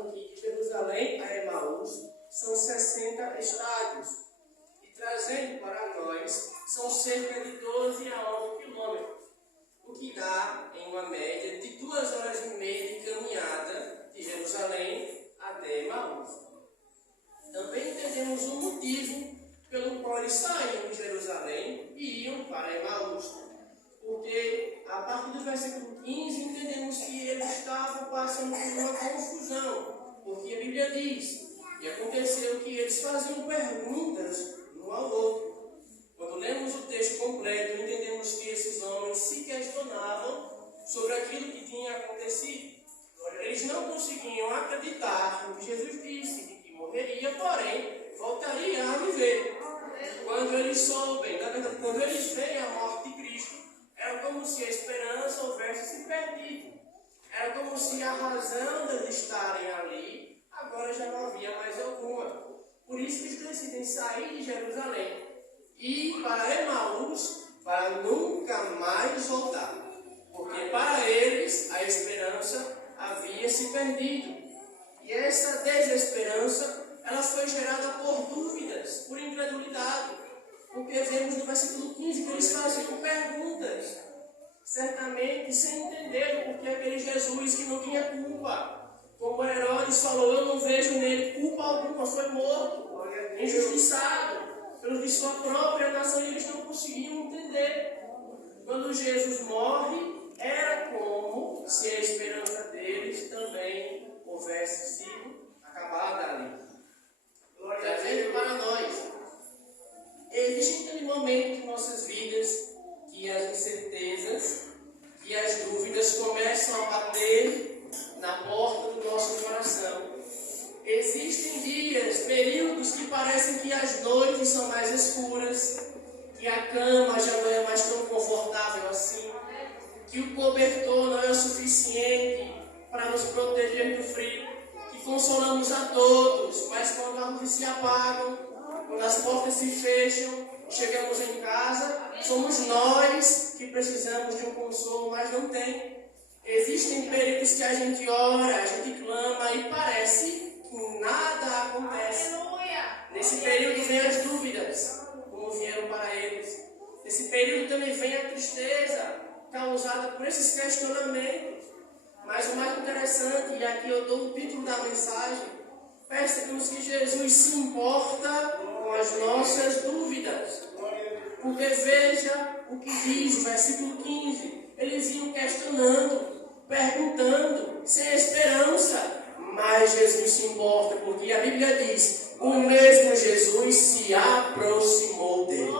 falando aqui que de Jerusalém a Emaús são 60 estádios. E trazendo para nós, são cerca de 12 a 11 quilômetros. O que dá, em uma média, de 2 horas e meia de caminhada de Jerusalém até Emaús. Também entendemos o motivo pelo qual eles saíam de Jerusalém e iam para Emaús. Porque, a partir do versículo 15, entendemos que eles estavam passando por uma confusão. Porque a Bíblia diz, e aconteceu que eles faziam perguntas um ao outro. Quando lemos o texto completo, entendemos que esses homens se questionavam sobre aquilo que tinha acontecido. Eles não conseguiam acreditar no que Jesus disse, de que morreria, porém, voltaria a viver. Quando eles soubem, na verdade, quando eles veem a morte de Cristo, era como se a esperança houvesse se perdido. Era como se a razão de eles estarem ali, agora já não havia mais alguma. Por isso que eles decidem sair de Jerusalém e ir para Emaús para nunca mais voltar. Porque para eles a esperança havia se perdido. E essa desesperança, ela foi gerada por dúvidas, por incredulidade. Porque vemos no versículo 15 que eles faziam perguntas, certamente sem entender o porquê aquele Jesus que não tinha culpa. Como Herodes falou, eu não vejo nele culpa alguma, foi morto, injustiçado pelos de sua própria nação, e eles não conseguiam entender. Quando Jesus morre, era como se a esperança deles também houvesse sido acabada ali. Trazendo para nós, existe aquele momento em nossas vidas que as incertezas, que as dúvidas começam a bater na porta do nosso coração. Existem dias, períodos que parecem que as noites são mais escuras, que a cama já não é mais tão confortável assim, que o cobertor não é o suficiente para nos proteger do frio, que consolamos a todos, mas quando as luzes se apagam, quando as portas se fecham, chegamos em casa, somos nós que precisamos de um consolo, mas não tem. Existem períodos que a gente ora, a gente clama e parece que nada acontece. Nesse período vem as dúvidas, como vieram para eles. Nesse período também vem a tristeza causada por esses questionamentos. Mas o mais interessante, e aqui eu dou o título da mensagem, percebemos que Jesus se importa com as nossas dúvidas. Porque veja o que diz o versículo 15. Eles iam questionando, perguntando, sem esperança. Mas Jesus se importa, porque a Bíblia diz, o mesmo Jesus se aproximou deles.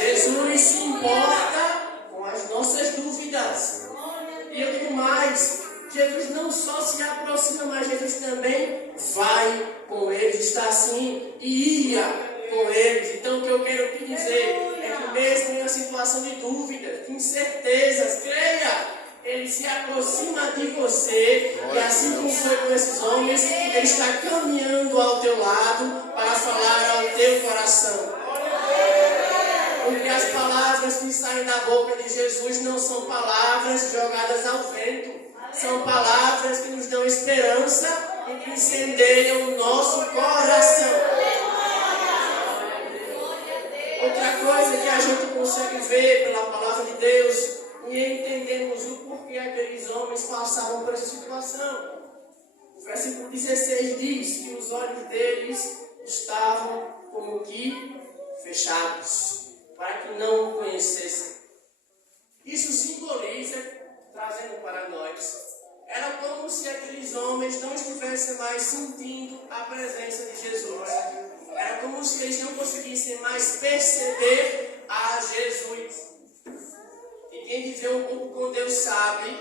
Jesus se importa com as nossas dúvidas. E eu digo mais, Jesus não só se aproxima, mas Jesus também vai com eles, está assim, e ia com eles. Então o que eu quero te dizer é que mesmo em uma situação de dúvidas, de incertezas, creia, Ele se aproxima de você, e assim como foi com esses homens, Ele está caminhando ao teu lado para falar ao teu coração. Porque as palavras que saem da boca de Jesus não são palavras jogadas ao vento, são palavras que nos dão esperança e que incendeiam o nosso coração. Outra coisa que a gente consegue ver pela palavra de Deus, e entendemos o porquê aqueles homens passaram por essa situação. O versículo 16 diz que os olhos deles estavam como que fechados, para que não o conhecessem. Isso simboliza, trazendo para nós, era como se aqueles homens não estivessem mais sentindo a presença de Jesus. Era como se eles não conseguissem mais perceber a Jesus. E quem viveu um pouco com Deus sabe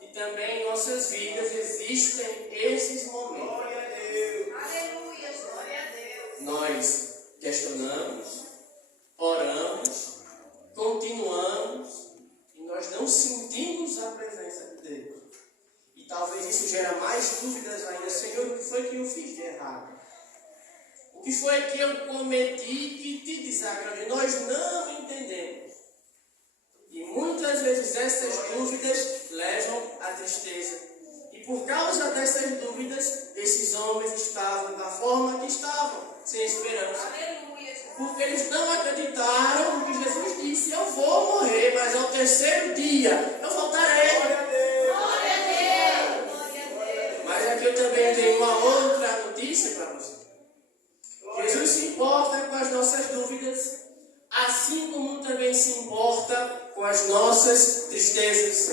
que também em nossas vidas existem esses momentos. Glória a Deus. Aleluia, glória a Deus. Nós questionamos, oramos, continuamos e nós não sentimos a presença de Deus. E talvez isso gere mais dúvidas ainda. Senhor, o que foi que eu fiz de errado? O que foi que eu cometi que te desagradou? Nós não entendemos. E muitas vezes essas dúvidas levam à tristeza. E por causa dessas dúvidas, esses homens estavam da forma que estavam, sem esperança. Porque eles não acreditaram no que Jesus disse: eu vou morrer, mas ao terceiro dia eu voltarei. Glória a Deus. Mas aqui eu também tenho uma outra notícia para você. Jesus se importa com as nossas dúvidas, assim como também se importa com as nossas tristezas.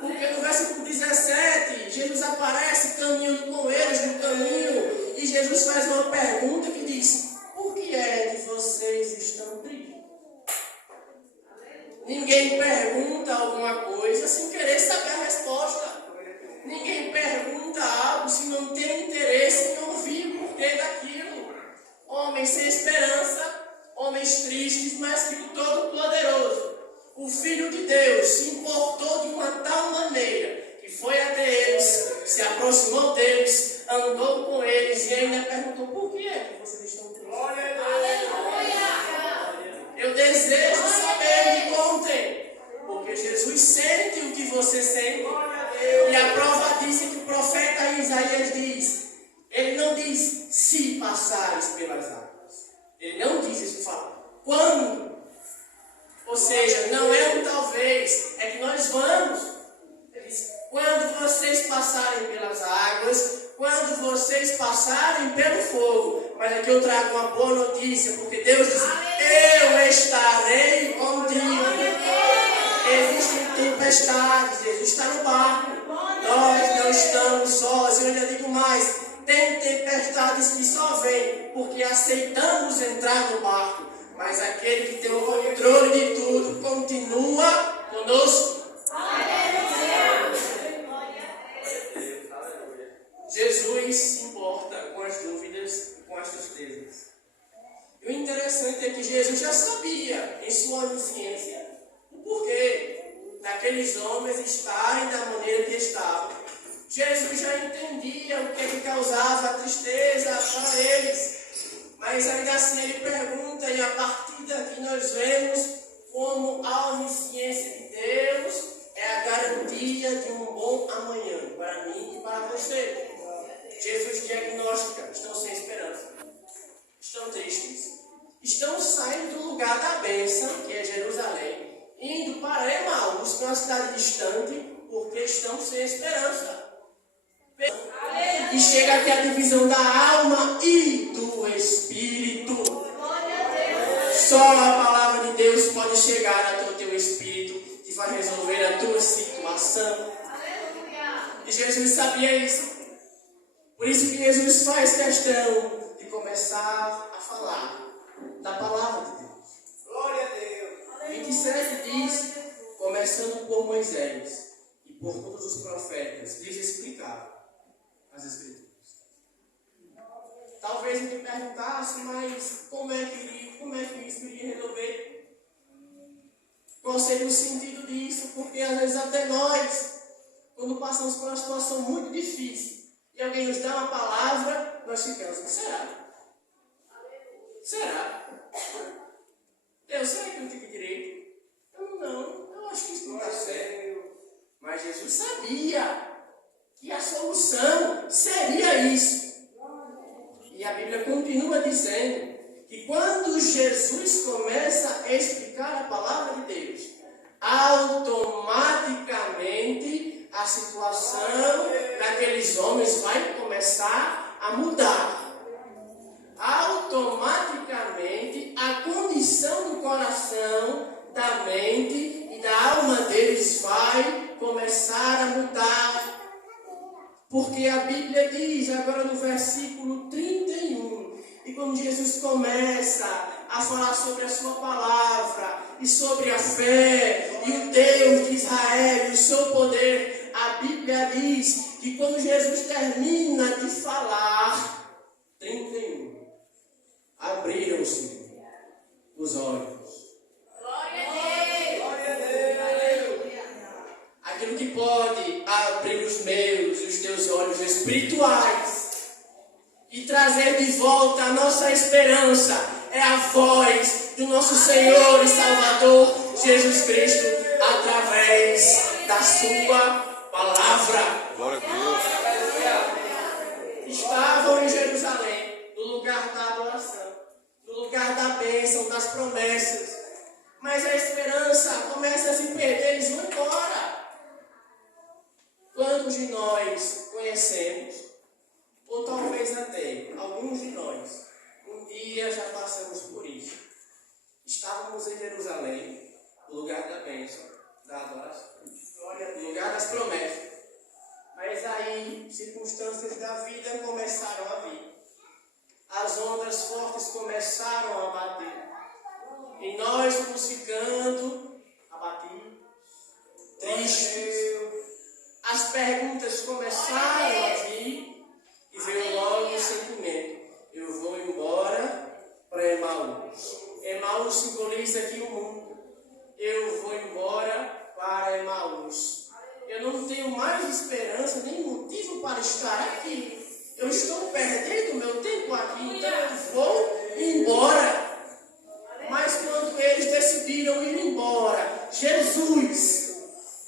Porque no versículo 17, Jesus aparece caminhando com eles no caminho, e Jesus faz uma pergunta que diz: por que é que vocês estão tristes? Ninguém pergunta alguma coisa sem querer saber a resposta. Ninguém pergunta algo se não tem interesse em ouvir o porquê daquilo. Homens sem esperança, homens tristes, mas que o Todo-Poderoso, o Filho de Deus, se importou de uma tal maneira que foi até eles, se aproximou deles, andou com eles e ainda perguntou: por que é que vocês estão tristes? Eu desejo saber, me contem, porque Jesus sente o que você sente. E a prova disso é que o profeta Isaías diz, ele não diz se passares pelas águas, ele não diz isso, ele fala quando. Ou seja, não é um talvez, é que nós vamos. Ele diz: quando vocês passarem pelas águas, quando vocês passarem pelo fogo. Mas aqui eu trago uma boa notícia, porque Deus diz: eu estarei contigo. Existem tempestades, Jesus está no barco. Nós não estamos sós. Eu ainda digo mais: tem tempestades que só vêm porque aceitamos entrar no barco. Mas aquele que tem o controle de tudo continua conosco. Jesus se importa com as dúvidas e com as tristezas. E o interessante é que Jesus já sabia, em sua onisciência, o porquê daqueles homens estarem da maneira que estavam. Jesus já entendia o que causava a tristeza para eles. Mas ainda assim ele pergunta, e a partir daqui nós vemos como a onisciência de Deus é a garantia de um bom amanhã para mim e para você. Jesus diagnostica: estão sem esperança, estão tristes, estão saindo do lugar da bênção, que é Jerusalém, indo para Emaús, que é uma cidade distante, porque estão sem esperança. E chega aqui a divisão da alma e do espírito. Só a palavra de Deus pode chegar até o teu espírito e vai resolver a tua situação. E Jesus sabia isso. Por isso que Jesus faz questão de começar a falar da palavra de Deus. Glória a Deus. 27 diz, começando por Moisés e por todos os profetas, lhes explicava as Escrituras. Talvez me perguntasse, mas como é que isso iria resolver? Qual seria o sentido disso? Porque às vezes até nós, quando passamos por uma situação muito difícil e alguém nos dá uma palavra, nós ficamos: será? Será? Será que eu tenho direito? Eu acho que isso não está certo. Mas Jesus sabia que a solução seria isso. E a Bíblia continua dizendo que quando Jesus começa a explicar a palavra de Deus, automaticamente a situação daqueles homens vai começar a mudar. Automaticamente a condição do coração, da mente e da alma deles vai começar a mudar. Porque a Bíblia diz, agora no versículo 31, e quando Jesus começa a falar sobre a sua palavra, e sobre a fé, e o Deus de Israel, e o seu poder, a Bíblia diz que quando Jesus termina de falar, 31, abriram-se os olhos. Glória a Deus. Glória a Deus. Aquilo que pode abrir os meus e os teus olhos espirituais e trazer de volta a nossa esperança é a voz do nosso Senhor e Salvador Jesus Cristo através da sua palavra. Glória a Deus. quantos de nós conhecemos, ou talvez até alguns de nós, um dia já passamos por isso. Estávamos em Jerusalém, o lugar da bênção, da adoração, o lugar das promessas. Mas aí, circunstâncias da vida começaram a vir. As ondas fortes começaram a bater. E nós fomos ficando abatidos, tristes. As perguntas começaram a vir e veio logo o sentimento: eu vou embora para Emaús. Emaús simboliza aqui o mundo. Eu vou embora para Emaús. Eu não tenho mais esperança nem motivo para estar aqui. Eu estou perdendo meu tempo aqui, então eu vou embora. Mas quando eles decidiram ir embora, Jesus,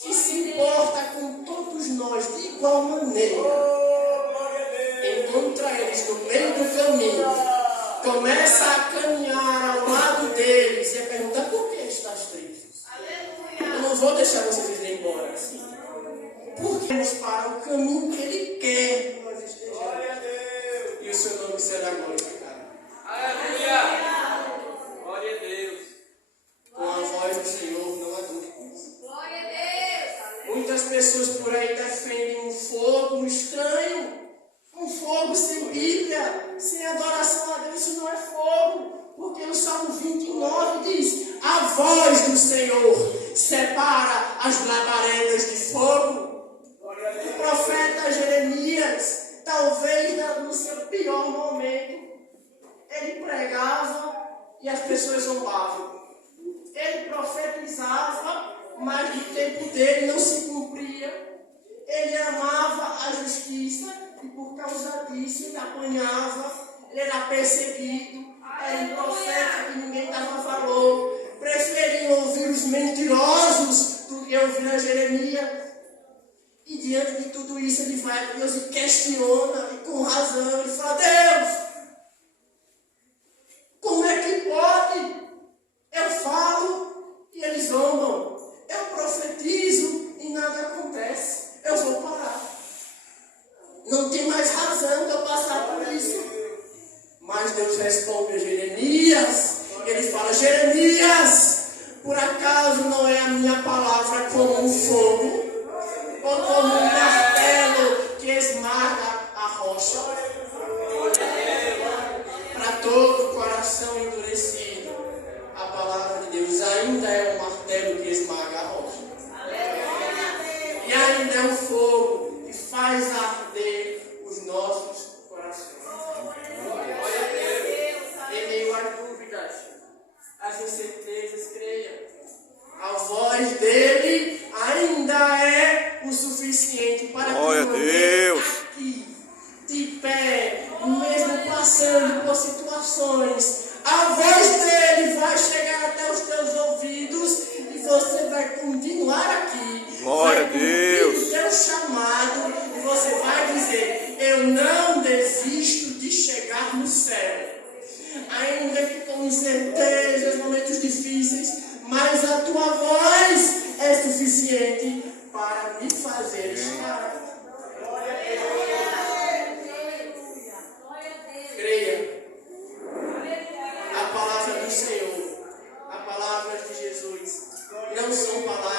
que se importa com todos nós de igual maneira, encontra eles no meio do caminho, começa a caminhar ao lado deles e a perguntar: por que estás triste? Eu não vou deixar vocês irem embora assim. Porque vamos para o caminho que Ele quer que nós estejamos. E o seu nome será glorificado. Aleluia! Glória a Deus. Com a voz do Senhor não há dúvidas. Glória a Deus. Muitas pessoas por aí defendem um fogo estranho, um fogo sem Bíblia, sem adoração a Deus. Isso não é fogo, porque o Salmo 29 diz: a voz do Senhor separa as labaredas de fogo. O profeta Jeremias, talvez no seu pior momento, ele pregava e as pessoas zombavam. Ele profetizava, mas o tempo dele não se cumpria. Ele amava a justiça e por causa disso ele apanhava, ele era perseguido, era um profeta que ninguém dava valor. Preferiam ouvir os mentirosos do que ouvir a Jeremias. E diante de tudo isso ele vai a Deus e questiona, e com razão, ele fala: Deus, como é que pode? Eu falo e eles zombam. Eu profetizo e nada acontece. Eu vou parar. Não tem mais razão de eu passar por isso. Mas Deus responde a Jeremias. Ele fala: Jeremias, por acaso não é a minha palavra como um fogo? Ou como um martelo que esmaga a rocha? Para todo coração endurecido, a palavra de Deus ainda é um martelo que esmaga a rocha. E ainda é um fogo que faz arder os nossos corações. Em meio às dúvidas, às incertezas, creia. A voz dele ainda é o suficiente para glória te a Deus. Aqui, de pé, mesmo passando por situações. A voz dele vai chegar até os teus ouvidos e você vai continuar aqui. Glória a Deus. O teu chamado e você vai dizer: eu não desisto de chegar no céu. Ainda que com incertezas, momentos difíceis, mas a tua voz é suficiente para me fazer estar. Creia. A palavra do Senhor, a palavra de Jesus, não são palavras